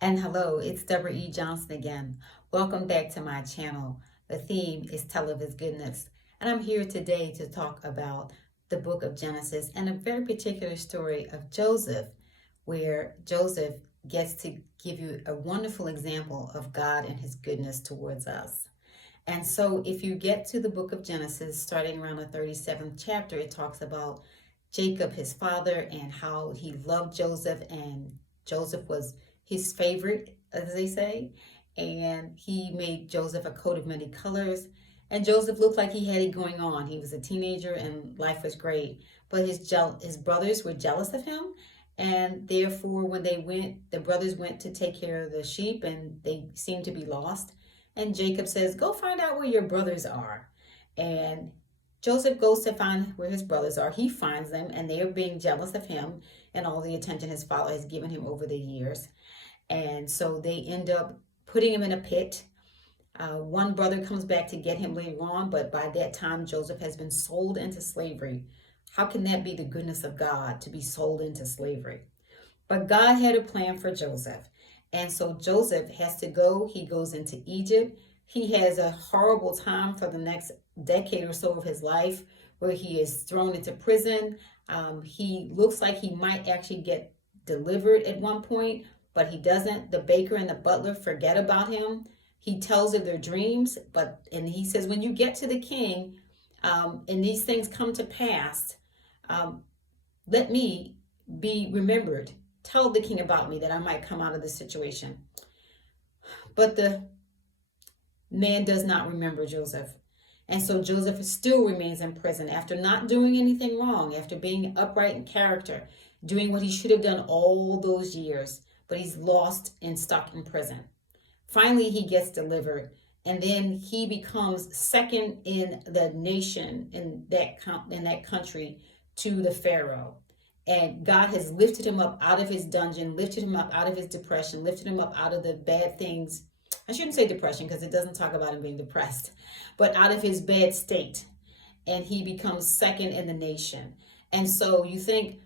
And hello, it's Debra E. Johnson again. Welcome back to my channel. The theme is Tell of His Goodness. And I'm here today to talk about the book of Genesis and a very particular story of Joseph, where Joseph gets to give you a wonderful example of God and his goodness towards us. And so if you get to the book of Genesis, starting around the 37th chapter, it talks about Jacob, his father, and how he loved Joseph, and Joseph was his favorite, as they say, and he made Joseph a coat of many colors. And Joseph looked like he had it going on. He was a teenager and life was great. But his brothers were jealous of him. And therefore, when the brothers went to take care of the sheep and they seemed to be lost. And Jacob says, go find out where your brothers are. And Joseph goes to find where his brothers are. He finds them, and they are being jealous of him and all the attention his father has given him over the years. And so they end up putting him in a pit. One brother comes back to get him later on, but by that time, Joseph has been sold into slavery. How can that be the goodness of God, to be sold into slavery? But God had a plan for Joseph. And so Joseph has to go. He goes into Egypt. He has a horrible time for the next decade or so of his life, where he is thrown into prison. He looks like he might actually get delivered at one point, but he doesn't. The baker and the butler forget about him. He tells of their dreams, and he says, when you get to the king, and these things come to pass, let me be remembered. Tell the king about me, that I might come out of this situation. But the man does not remember Joseph. And so Joseph still remains in prison after not doing anything wrong, after being upright in character, doing what he should have done all those years, but he's lost and stuck in prison. Finally, he gets delivered, and then he becomes second in the nation, in that country, to the Pharaoh. And God has lifted him up out of his dungeon, lifted him up out of his depression, lifted him up out of the bad things. I shouldn't say depression, because it doesn't talk about him being depressed, but out of his bad state. And he becomes second in the nation. And so you think,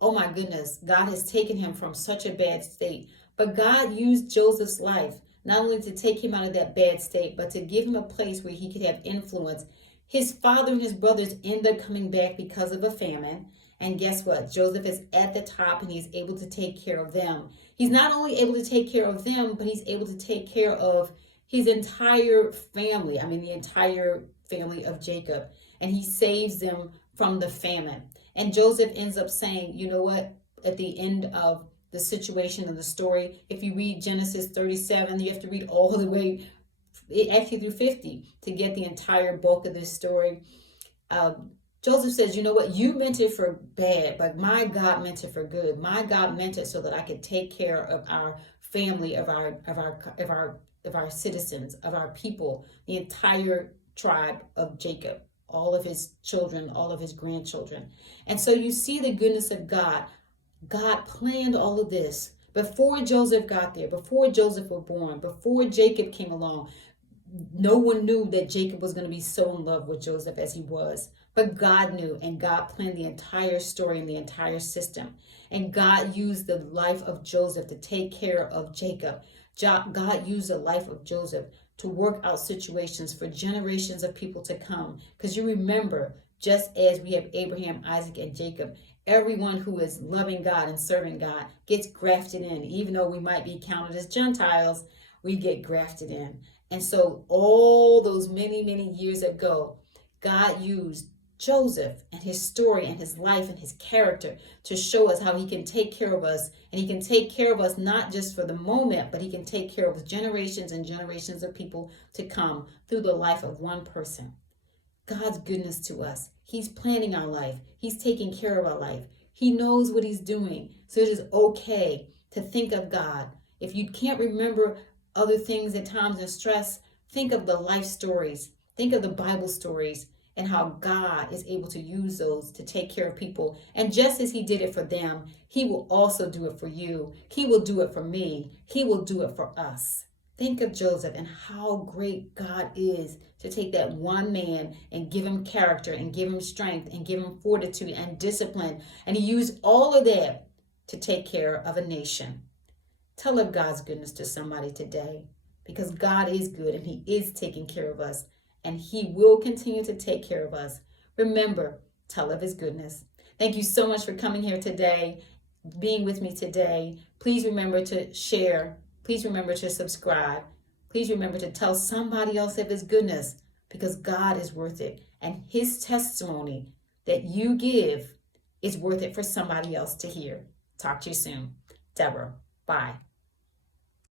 oh my goodness, God has taken him from such a bad state. But God used Joseph's life not only to take him out of that bad state, but to give him a place where he could have influence. His father and his brothers end up coming back because of a famine. And guess what? Joseph is at the top, and he's able to take care of them. He's not only able to take care of them, but he's able to take care of his entire family. I mean, the entire family of Jacob. And he saves them from the famine. And Joseph ends up saying, you know what? At the end of the situation of the story, if you read Genesis 37, you have to read all the way, actually through 50, to get the entire bulk of this story. Joseph says, you know what, you meant it for bad, but my God meant it for good. My God meant it so that I could take care of our family, of our citizens, of our people, the entire tribe of Jacob, all of his children, all of his grandchildren. And so you see the goodness of God. God planned all of this before Joseph got there, before Joseph was born, before Jacob came along. No one knew that Jacob was going to be so in love with Joseph as he was. But God knew, and God planned the entire story and the entire system. And God used the life of Joseph to take care of Jacob. God used the life of Joseph to work out situations for generations of people to come. Because you remember, just as we have Abraham, Isaac, and Jacob, everyone who is loving God and serving God gets grafted in. Even though we might be counted as Gentiles, we get grafted in. And so all those many, many years ago, God used Joseph and his story and his life and his character to show us how he can take care of us. And he can take care of us not just for the moment, but he can take care of generations and generations of people to come through the life of one person. God's goodness to us. He's planning our life. He's taking care of our life. He knows what he's doing. So it is okay to think of God. If you can't remember other things at times in stress, think of the life stories. Think of the Bible stories and how God is able to use those to take care of people. And just as he did it for them, he will also do it for you. He will do it for me. He will do it for us. Think of Joseph and how great God is to take that one man and give him character and give him strength and give him fortitude and discipline. And he used all of that to take care of a nation. Tell of God's goodness to somebody today, because God is good and He is taking care of us, and He will continue to take care of us. Remember, tell of His goodness. Thank you so much for coming here today, being with me today. Please remember to share. Please remember to subscribe. Please remember to tell somebody else of His goodness, because God is worth it. And His testimony that you give is worth it for somebody else to hear. Talk to you soon. Debra, bye.